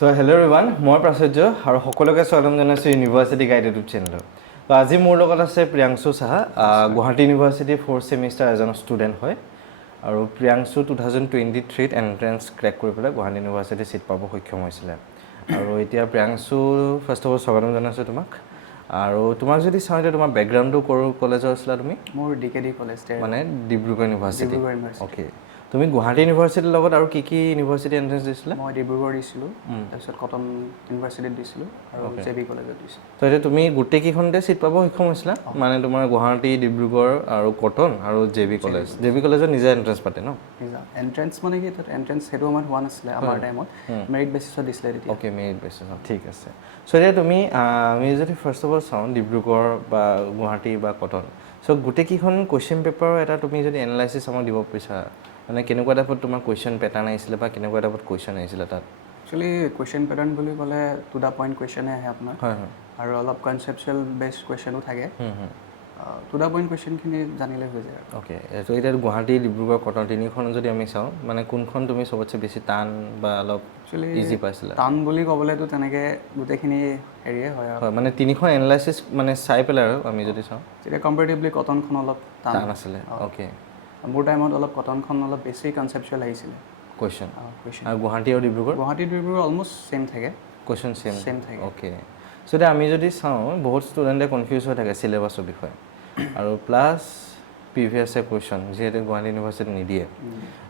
So hello everyone, মই প্ৰাচুৰ্য আৰু সকলোকে স্বাগতম জনাইছোঁ ইউনিভাৰ্চিটি গাইড ইউটিউব চেনেলত। তো আজি মোৰ লগত আছে Priyanshu Saha, Guwahati university 4th semester এজন ষ্টুডেণ্ট হয় আৰু প্ৰিয়াংশু 2023ত এন্ট্ৰেন্স ক্ৰেক কৰি পেলাই গুৱাহাটী ইউনিভাৰ্চিটি সিট পাব সক্ষম হৈছিলে। আৰু এতিয়া প্ৰিয়াংশু ফাৰ্ষ্ট অফ অল স্বাগতম জনাইছোঁ তোমাক। আৰু তোমাক যদি চাওঁ এতিয়া তোমাৰ বেকগ্ৰাউণ্ডটো কলেজৰ আছিলা তুমি? মোৰ ডিকেডি কলেজ মানে ডিব্ৰুগড় ইউনিভাৰ্চিটি। ওকে। তুমি গুৱাহাটী ইউনিভাৰ্চিটিৰ লগত আৰু কি ইউনিভাৰ্চিটি এন্ট্ৰেন্স দিছিলা? মই ডিব্ৰুগড় দিছিলোঁ, তাৰপিছত কটন ইউনিভাৰ্চিটিত দিছিলোঁ আৰু জেবি কলেজত দিছিলোঁ। তো এতিয়া তুমি গোটেইকেইখনতে চিট পাব সক্ষম হৈছিলা? মানে তোমাৰ গুৱাহাটী, ডিব্ৰুগড় আৰু কটন আৰু জেবি কলেজ। জেবি কলেজত নিজে এন্ট্ৰেন্স পাতে ন? নিজা এন্ট্ৰেন্স মানে কি তাত এন্ট্ৰেন্স সেইটো সময়ত হোৱা নাছিলে আমাৰ টাইমত, মেৰিট বেচিছত দিছিলে তেতিয়া। অ'কে, মেৰিট বেচিছত, ঠিক আছে। চ' এতিয়া তুমি আমি যদি ফাৰ্ষ্ট অফ অল চাওঁ ডিব্ৰুগড় বা গুৱাহাটী বা কটন, চ' গোটেইকেইখন কুৱেশ্যন পেপাৰৰ এটা তুমি যদি এনালাইচিছ আমাক দিব বিচাৰা, মানে কেনেকুৱা টাইপত তোমাৰ কুৱেশ্যন পেটাৰ্ণ আহিছিলে বা কেনেকুৱা টাইপত কুৱেশ্যন আহিছিলে তাত? একচুৱেলি কুৱেশ্যন পেটাৰ্ণ বুলি ক'লে টু দা পইণ্ট কুৱেশ্যনে আহে আপোনাৰ, হয় হয়, আৰু অলপ কনচেপচুৱেল বেছড কুৱেশ্যনো থাকে। টু দা পইণ্ট কুৱেশ্যনখিনি জানিলে হৈ যায়। অ'কে, তো এতিয়া গুৱাহাটী, ডিব্ৰুগড়, কটন তিনিখন যদি আমি চাওঁ, মানে কোনখন তুমি চবতছে বেছি টান বা অলপ ইজি পাইছিলা? টান বুলি ক'বলৈতো তেনেকৈ গোটেইখিনি হেৰিয়ে হয় আৰু। হয়, মানে তিনিখন এনালাইচিছ মানে চাই পেলাই আৰু আমি যদি চাওঁ তেতিয়া কম্পেৰেটিভলি কটনখন অলপ টান আছিলে। অ'কে, মোৰ টাইমত অলপ কটনখন অলপ বেছি কনচেপচুৱেল আহিছিলে কুৱেশ্যন। আৰু গুৱাহাটী আৰু ডিব্ৰুগড়? গুৱাহাটী ডিব্ৰুগড় অলমষ্ট ছেম থাকে, কুৱেশ্যন ছেম থাকে। অ'কে, চ' এতিয়া আমি যদি চাওঁ বহুত ষ্টুডেণ্টে কনফিউজ হৈ থাকে চিলেবাছৰ বিষয়ে আৰু প্লাছ প্ৰিভিয়াছ কুৱেশ্যন যিহেতু গুৱাহাটী ইউনিভাৰ্চিটি নিদিয়ে।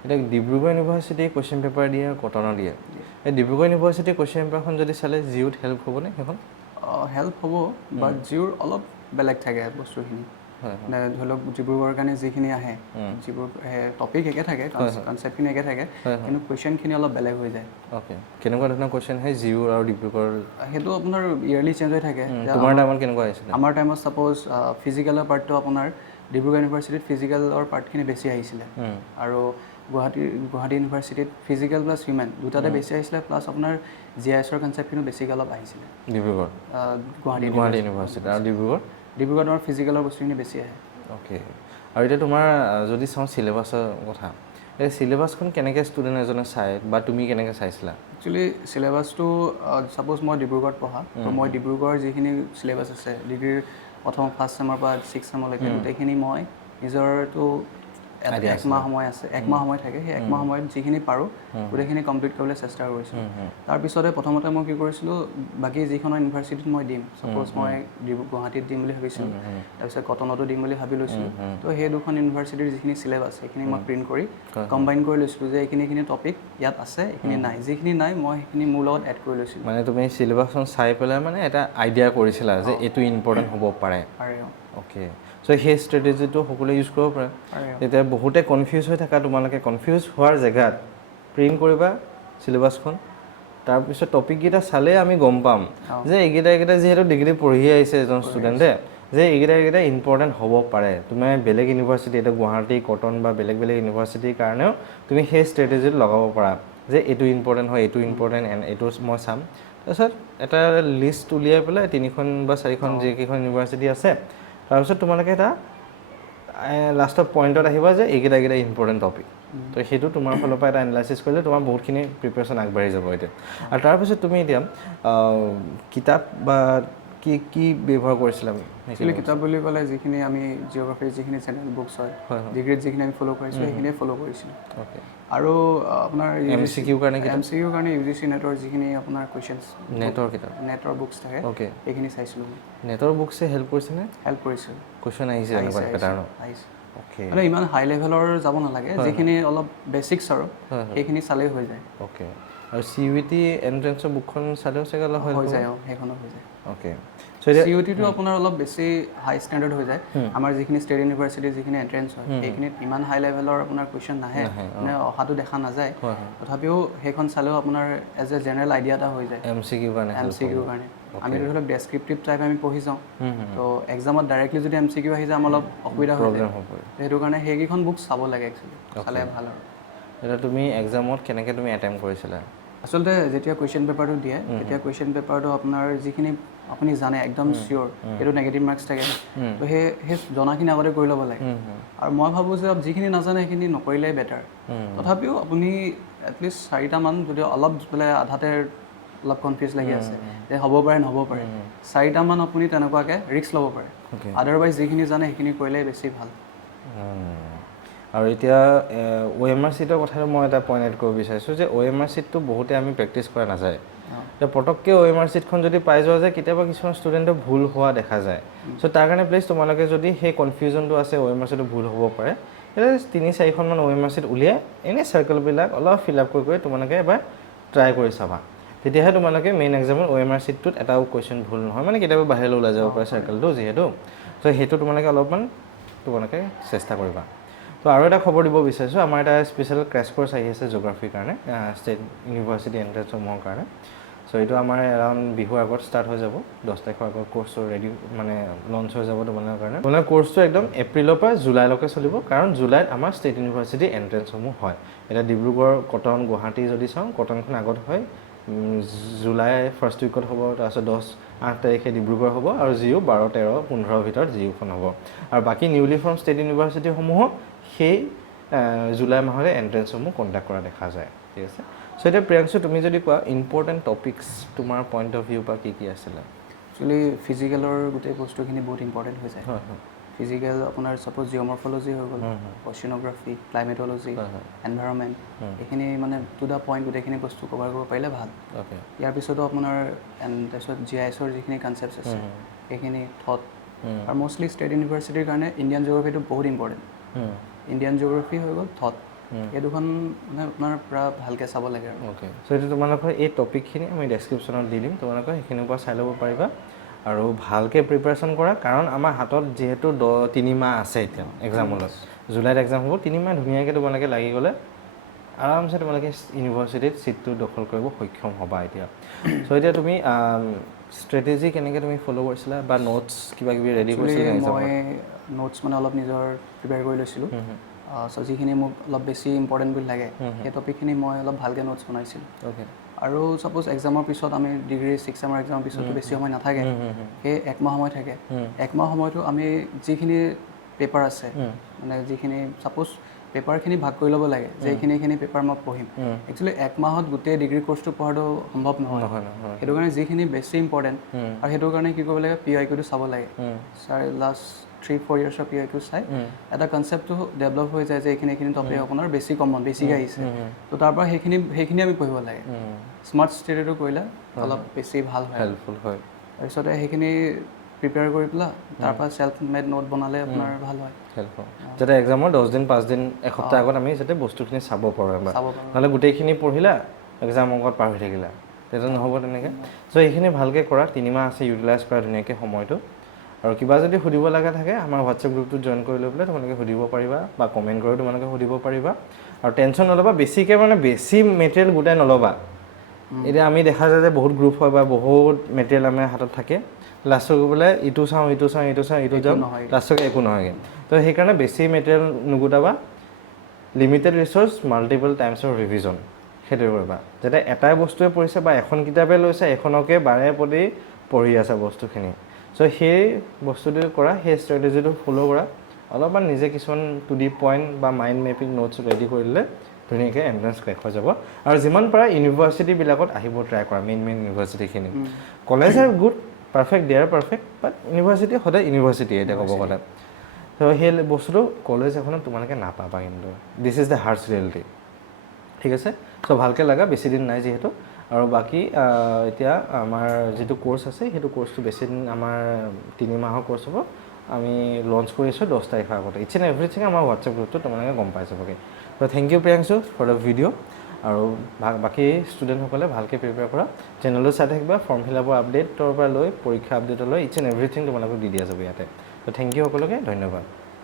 এতিয়া ডিব্ৰুগড় ইউনিভাৰ্চিটিয়ে কুৱেশ্যন পেপাৰ দিয়ে আৰু কটনৰ দিয়ে। এই ডিব্ৰুগড় ইউনিভাৰ্চিটিৰ কুৱেশ্যন পেপাৰখন যদি চালে জিঅ'ত হেল্প হ'বনে সেইখন? হেল্প হ'ব, বাট জিঅ'ৰ অলপ বেলেগ থাকে বস্তুখিনি। ধৰি লওক ডিব্ৰুগড়ৰ কাৰণে যিখিনি আহে, যিবোৰ টপিক একে থাকে, কনচেপ্টখিনি একে থাকে, কিন্তু কুৱেশ্যনখিনি অলপ বেলেগ হৈ যায়। অ'কে, কেনেকুৱা ধৰণৰ কুৱেশ্যন আহে জিঅ' আৰু ডিব্ৰুগড়? সেইটো আপোনাৰ ইয়াৰলি চেঞ্জ হৈ থাকে। তোমাৰ টাইমত কেনেকুৱা আহিছিলে? আমাৰ টাইমত ছাপ'জ ফিজিকেলৰ পাৰ্টটো আপোনাৰ ডিব্ৰুগড় ইউনিভাৰ্চিটিত ফিজিকেলৰ পাৰ্টখিনি বেছি আহিছিলে, আৰু গুৱাহাটী ইউনিভাৰ্চিটিত ফিজিকেল প্লাছ হিউমেন দুটাতে বেছি আহিছিলে, প্লাছ আপোনাৰ GISৰ কনচেপ্টখিনিও বেছিকৈ অলপ আহিছিলে ডিব্ৰুগড় গুৱাহাটী ইউনিভাৰ্চিটি। আৰু ডিব্ৰুগড়ত আমাৰ ফিজিকেলৰ বস্তুখিনি বেছি আহে। অ'কে, আৰু এতিয়া তোমাৰ যদি চাওঁ চিলেবাছৰ কথা, এই চিলেবাছখন কেনেকৈ ষ্টুডেণ্ট এজনে চায় বা তুমি কেনেকৈ চাইছিলা? একচুৱেলি চিলেবাছটো ছাপ'জ মই ডিব্ৰুগড়ত পঢ়া, তো মই ডিব্ৰুগড়ৰ যিখিনি চিলেবাছ আছে ডিগ্ৰীৰ প্ৰথম ফাৰ্ষ্ট চেমৰ পৰা 6th চেমলৈকে গোটেইখিনি মই নিজৰটো একমাহ সময় থাকে, সেই একমাহ সময়ত যিখিনি পাৰোঁ গোটেইখিনি কমপ্লিট কৰিবলৈ চেষ্টা কৰিছিলোঁ। তাৰপিছতে প্ৰথমতে মই কি কৰিছিলোঁ, বাকী যিখন ইউনিভাৰ্চিটিত মই দিম, ছাপ'জ মই গুৱাহাটীত দিম বুলি ভাবিছিলোঁ, তাৰপিছত কটনতো দিম বুলি ভাবি লৈছিলোঁ, তো সেই দুখন ইউনিভাৰ্চিটিৰ যিখিনি চিলেবাছ সেইখিনি মই প্ৰিণ্ট কৰি কম্বাইন কৰি লৈছিলোঁ যে এইখিনি টপিক ইয়াত আছে, এইখিনি নাই, যিখিনি নাই মই সেইখিনি মোৰ লগত এড কৰি লৈছিলোঁ। মানে তুমি চিলেবাছখন চাই পেলাই মানে এটা আইডিয়া কৰিছিলা যে এইটো ইম্পৰ্টেণ্ট হ'ব পাৰে। অ'কে, চ' সেই ষ্ট্ৰেটেজিটো সকলোৱে ইউজ কৰিব পাৰে। এতিয়া বহুতে কনফিউজ হৈ থাকা, তোমালোকে কনফিউজ হোৱাৰ জেগাত প্ৰিণ্ট কৰিবা চিলেবাছখন, তাৰপিছত টপিককেইটা চালেই আমি গম পাম যে এইকেইটা যিহেতু ডিগ্ৰী পঢ়ি আহিছে এজন ষ্টুডেণ্টে, যে এইকেইটা ইম্পৰ্টেণ্ট হ'ব পাৰে। তুমি বেলেগ ইউনিভাৰ্চিটি, এতিয়া গুৱাহাটী, কটন বা বেলেগ ইউনিভাৰ্চিটিৰ কাৰণেও তুমি সেই ষ্ট্ৰেটেজিটো লগাব পাৰা যে এইটো ইম্পৰ্টেণ্ট হয়, এইটো ইম্পৰ্টেণ্ট, এইটো মই চাম। তাৰপিছত এটা লিষ্ট উলিয়াই পেলাই 3খন বা 4খন যিকেইখন ইউনিভাৰ্চিটি আছে, তাৰপিছত তোমালোকে এটা লাষ্টৰ পইণ্টত আহিবা যে এইকেইটা ইম্পৰ্টেণ্ট টপিক। তো সেইটো তোমাৰ ফালৰ পৰা এটা এনালাইচিছ কৰিলে তোমাৰ বহুতখিনি প্ৰিপেৰেশ্যন আগবাঢ়ি যাব এতিয়া। আৰু তাৰপিছত তুমি এতিয়া কিতাপ বা কি ব্যৱহাৰ কৰিছিলা? একচুৱেলি কিতাপ বুলি ক'লে যিখিনি আমি জিঅ'গ্ৰাফিৰ যিখিনি জেনেৰেল বুকছ হয়, ডিগ্ৰীত যিখিনি আমি ফ'ল' কৰিছিলোঁ সেইখিনিয়ে ফ'ল' কৰিছিলোঁ। অ'কে, আৰু আপোনাৰ MCQৰ কাৰণে UGC নেটৰ যিখিনি আপোনাৰ কুৱেশ্যনছ, নেটৰ বুকছ থাকে, অ'কে, সেইখিনি চাইছিলোঁ। নেটৰ বুকছে হেল্প কৰিছেনে? হেল্প কৰিছিল। কুৱেশ্যন আহিছে এনেকুৱা পেটাৰ্ণৰ? আহিছে। অ'কে, মানে ইমান হাই লেভেলৰ যাব নালাগে, যিখিনি অলপ বেছিক্স আৰু সেইখিনি চালেই হৈ যায়। অ'কে, আৰু CUET এণ্ট্ৰেন্সৰ বুকখন চালেও চাগে অলপ হৈ যায়, সেইখনো হৈ যায়। অ'কে, CUETটো আপোনাৰ অলপ বেছি হাই ষ্টেণ্ডাৰ্ড হৈ যায়। আমাৰ যিখিনি ষ্টেট ইউনিভাৰ্চিটিৰ যিখিনি এণ্ট্ৰেন্স হয় সেইখিনিত ইমান হাই লেভেলৰ আপোনাৰ কুৱেশ্যন নাহে, মানে অহাটো দেখা নাযায়। তথাপিও সেইখন চালেও আপোনাৰ এজ এ জেনেৰেল আইডিয়া এটা হৈ যায় MCQৰ কাৰণে। আমি ধৰি লওক ডেছক্ৰিপটিভ টাইপ আমি পঢ়ি যাওঁ, তো এক্সামত ডাইৰেক্টলি যদি MCQ আহি যায় আমাৰ অলপ অসুবিধা হৈ যায়। সেইটো কাৰণে সেইকেইখন বুক চাব লাগে একচুৱেলি, চালে ভাল আৰু। এতিয়া তুমি এক্সামত কেনেকৈ তুমি এটেম্প কৰিছিলা? আচলতে যেতিয়া কুৱেশ্যন পেপাৰটো দিয়ে, তেতিয়া কুৱেশ্যন পেপাৰটো আপোনাৰ যিখিনি আপুনি জানে একদম চিয়'ৰ, সেইটো নেগেটিভ মাৰ্কছ থাকে, তো সেই জনাখিনি আগতে কৰি ল'ব লাগে। আৰু মই ভাবোঁ যে যিখিনি নাজানে সেইখিনি নকৰিলেই বেটাৰ। তথাপিও আপুনি এটলিষ্ট 4টামান যদি অলপ বোলে আধাতে অলপ কনফিউজ লাগি আছে যে হ'ব পাৰে নহ'ব পাৰে 4টামান আপুনি তেনেকুৱাকৈ ৰিস্ক ল'ব পাৰে আদাৰৱাইজ যিখিনি জানে সেইখিনি কৰিলে বেছি ভাল আৰু এতিয়া OMR চিটৰ কথাটো মই এটা পইণ্ট এড কৰিব বিচাৰিছোঁ যে OMR চিটটো বহুতে আমি প্ৰেক্টিচ কৰা নাযায় এতিয়া পটককৈ OMR চিটখন যদি পাই যোৱা যায় কেতিয়াবা কিছুমান ষ্টুডেণ্টৰ ভুল হোৱা দেখা যায় চ' তাৰ কাৰণে প্লিজ তোমালোকে যদি সেই কনফিউজনটো আছে OMR চিটটো ভুল হ'ব পাৰে তেতিয়া 3-4খনমান OMR চিট উলিয়াই এনেই চাৰ্কলবিলাক অলপ ফিল আপ কৰি তোমালোকে এবাৰ ট্ৰাই কৰি চাবা তেতিয়াহে তোমালোকে মেইন এক্সামৰ OMR চিটটোত এটাও কুৱেশ্যন ভুল নহয় মানে কেতিয়াবা বাহিৰলৈ ওলাই যাব পাৰে চাৰ্কলটো যিহেতু চ' সেইটো তোমালোকে অলপমান তোমালোকে চেষ্টা কৰিবা তো আৰু এটা খবৰ দিব বিচাৰিছোঁ আমাৰ এটা স্পেচিয়েল ক্ৰেছ কোৰ্চ আহি আছে জিঅ'গ্ৰাফিৰ কাৰণে ষ্টেট ইউনিভাৰ্চিটি এণ্ট্ৰেঞ্চসমূহৰ কাৰণে চ' এইটো আমাৰ এৰাউণ্ড বিহুৰ আগত ষ্টাৰ্ট হৈ যাব 10 তাৰিখৰ আগত কোৰ্চটো ৰেডি মানে লঞ্চ হৈ যাব তোমালোকৰ কাৰণে মানে কোৰ্চটো একদম এপ্ৰিলৰ পৰা জুলাইলৈকে চলিব কাৰণ জুলাইত আমাৰ ষ্টেট ইউনিভাৰ্চিটি এণ্ট্ৰেঞ্চসমূহ হয় এতিয়া ডিব্ৰুগড় কটন গুৱাহাটী যদি চাওঁ কটনখন আগত হয় জুলাই ফাৰ্ষ্ট উইকত হ'ব তাৰপিছত 8 তাৰিখে ডিব্ৰুগড় হ'ব আৰু জিঅ' 12, 13, 15 ভিতৰত জিঅ'খন হ'ব আৰু বাকী নিউলি ফৰ্ম ষ্টেট ইউনিভাৰ্চিটিসমূহক সেই জুলাই মাহৰে এণ্ট্ৰেঞ্চসমূহ কণ্ডাক্ট কৰা দেখা যায় ঠিক আছে চ' এতিয়া প্ৰিয়াংশু তুমি যদি কোৱা ইম্পৰ্টেণ্ট টপিকছ তোমাৰ পইণ্ট অফ ভিউ পৰা কি আছিলে একচুৱেলি ফিজিকেলৰ গোটেই বস্তুখিনি বহুত ইম্পৰ্টেণ্ট হৈ যায় ফিজিকেল আপোনাৰ ছাপ'জ জিঅ'মৰ্ফলজি হৈ গ'ল অচিয়ানোগ্ৰাফি ক্লাইমেটলজি এনভাইৰনমেণ্ট এইখিনি মানে টু দ্য পইণ্ট গোটেইখিনি বস্তু কভাৰ কৰিব পাৰিলে ভাল ইয়াৰ পিছতো আপোনাৰ তাৰপিছত GISৰ যিখিনি কনচেপ্টছ আছে সেইখিনি থট আৰু মষ্টলি ষ্টেট ইউনিভাৰ্চিটিৰ কাৰণে ইণ্ডিয়ান জিঅ'গ্ৰাফিটো বহুত ইম্পৰ্টেণ্ট ইণ্ডিয়ান জিঅ'গ্ৰাফি হৈ গ'ল থট এই দুখন মানে আপোনাৰ পূৰা ভালকৈ চাব লাগে আৰু চ' এইটো তোমালোকৰ এই টপিকখিনি আমি ডেছক্ৰিপশ্যনত দি দিম তোমালোকে সেইখিনিৰ পৰা চাই ল'ব পাৰিবা আৰু ভালকৈ প্ৰিপাৰেশ্যন কৰা কাৰণ আমাৰ হাতত যিহেতু 3 মাহ আছে এতিয়া এক্সামলৈ জুলাইত এক্সাম হ'ব 3 মাহ ধুনীয়াকৈ তোমালোকে লাগি গ'লে আৰামছে তোমালোকে ইউনিভাৰ্চিটিত ছিটটো দখল কৰিব সক্ষম হ'বা এতিয়া চ' এতিয়া তুমি ষ্ট্ৰেটেজি কেনেকৈ তুমি ফ'ল' কৰিছিলা বা নোটছ কিবা কিবি ৰেডি কৰিছিলা মই নোটছ মানে অলপ নিজৰ প্ৰিপেয়াৰ কৰি লৈছিলোঁ চ' যিখিনি মোক অলপ বেছি ইম্পৰ্টেণ্ট বুলি লাগে সেই টপিকখিনি মই অলপ ভালকৈ নোটছ বনাইছিলোঁ আৰু ছাপ'জ এক্সামৰ পিছত আমি ডিগ্ৰী 6 ছেমৰ এক্সামৰ পিছতো বেছি সময় নাথাকে সেই 1 মাহ সময় থাকে 1 মাহ সময়তো আমি যিখিনি পেপাৰ আছে মানে যিখিনি ছাপ'জ পেপাৰখিনি ভাগ কৰি ল'ব লাগে যে এইখিনি পেপাৰ মই পঢ়িম একচুৱেলি 1 মাহত গোটেই ডিগ্ৰী কোৰ্চটো পঢ়াটো সম্ভৱ নহয় সেইটো কাৰণে যিখিনি বেছি ইম্পৰ্টেণ্ট আৰু সেইটো কাৰণে কি কৰিব লাগে PYQটো চাব লাগে লাষ্ট 3-4 ইয়াৰ্ছৰ PYQ চাই এটা কনচেপ্টটো ডেভেলপ হৈ যায় যে এইখিনি টপিক আপোনাৰ বেছি কমন বেছিকৈ আহিছে তো তাৰ পৰা সেইখিনি আমি পঢ়িব লাগে স্মাৰ্ট ষ্টাডিটো কৰিলে অলপ বেছি ভাল হয় হেল্পফুল হয় তাৰপিছতে সেইখিনি প্ৰিপেয়াৰ কৰি পেলাই তাৰপৰা ছেল্ফ মেড নোট বনালে আপোনাৰ ভাল হয় হেল্পফুল যাতে এক্সামৰ 10 দিন 5 দিন এসপ্তাহ আগত আমি যাতে বস্তুখিনি চাব পাৰোঁ এবাৰ নহ'লে গোটেইখিনি পঢ়িলা এক্সামৰ আগত পাৰ হৈ থাকিলা তেতিয়া নহ'ব তেনেকৈ চ' এইখিনি ভালকৈ কৰা 3 মাহ আছে ইউটিলাইজ কৰা ধুনীয়াকৈ সময়টো আৰু কিবা যদি সুধিব লগা থাকে আমাৰ হোৱাটছএপ গ্ৰুপটোত জইন কৰি লৈ পেলাই তোমালোকে সুধিব পাৰিবা বা কমেণ্ট কৰি তোমালোকে সুধিব পাৰিবা আৰু টেনশ্যন নল'বা বেছিকৈ মানে বেছি মেটেৰিয়েল গোটাই নল'বা এতিয়া আমি দেখা যায় যে বহুত গ্ৰুপ হয় বা বহুত মেটেৰিয়েল আমাৰ হাতত থাকে লাষ্টত গৈ পেলাই ইটো চাওঁ ইটো যাওঁ লাষ্টত একো নহয়গৈ তো সেইকাৰণে বেছি মেটেৰিয়েল নুগুটাবা লিমিটেড ৰিচোৰ্চ মাল্টিপল টাইমছৰ ৰিভিজন সেইটো কৰিবা যাতে এটাই বস্তুৱে পঢ়িছে বা এখন কিতাপে লৈছে এখনকে বাৰে প্ৰতি পঢ়ি আছে বস্তুখিনি চ' সেই বস্তুটো কৰা সেই ষ্ট্ৰেটেজিটো ফ'ল' কৰা অলপমান নিজে কিছুমান 2D পইণ্ট বা মাইণ্ড মেপিং নোটছ ৰেডি কৰি দিলে ধুনীয়াকৈ এণ্ট্ৰেঞ্চ ক্ৰেক হৈ যাব আৰু যিমান পাৰা ইউনিভাৰ্চিটিবিলাকত আহিব ট্ৰাই কৰা মেইন ইউনিভাৰ্চিটিখিনি college are good perfect they are perfect but university সদায় ইউনিভাৰ্চিটি এতিয়া ক'ব গ'লে তো সেই বস্তুটো কলেজ এখনত তোমালোকে নাপাবা কিন্তু this is the harsh reality ঠিক আছে চ' ভালকৈ লাগা বেছি দিন নাই যিহেতু আৰু বাকী এতিয়া আমাৰ যিটো কোৰ্চ আছে সেইটো কোৰ্চটো বেছি দিন আমাৰ 3 মাহৰ কোৰ্চ হ'ব আমি লঞ্চ কৰি আছোঁ 10 তাৰিখৰ আগতে ইটছ এণ্ড এভৰিথিং আমাৰ হোৱাটছএপ গ্ৰুপটো তোমালোকে গম পাই যাবগৈ তো thank you Priyanshu for the video' আৰু বাকী ষ্টুডেণ্টসকলে ভালকৈ প্ৰিপেয়াৰ কৰা চেনেলটো চাই থাকিবা ফৰ্ম ফিল আপৰ আপডেটৰ পৰা লৈ পৰীক্ষা আপডেটলৈ ইটছ এণ্ড এভৰিথিং তোমালোকক দি দিয়া যাব ইয়াতে তো থেংক ইউ সকলোকে ধন্যবাদ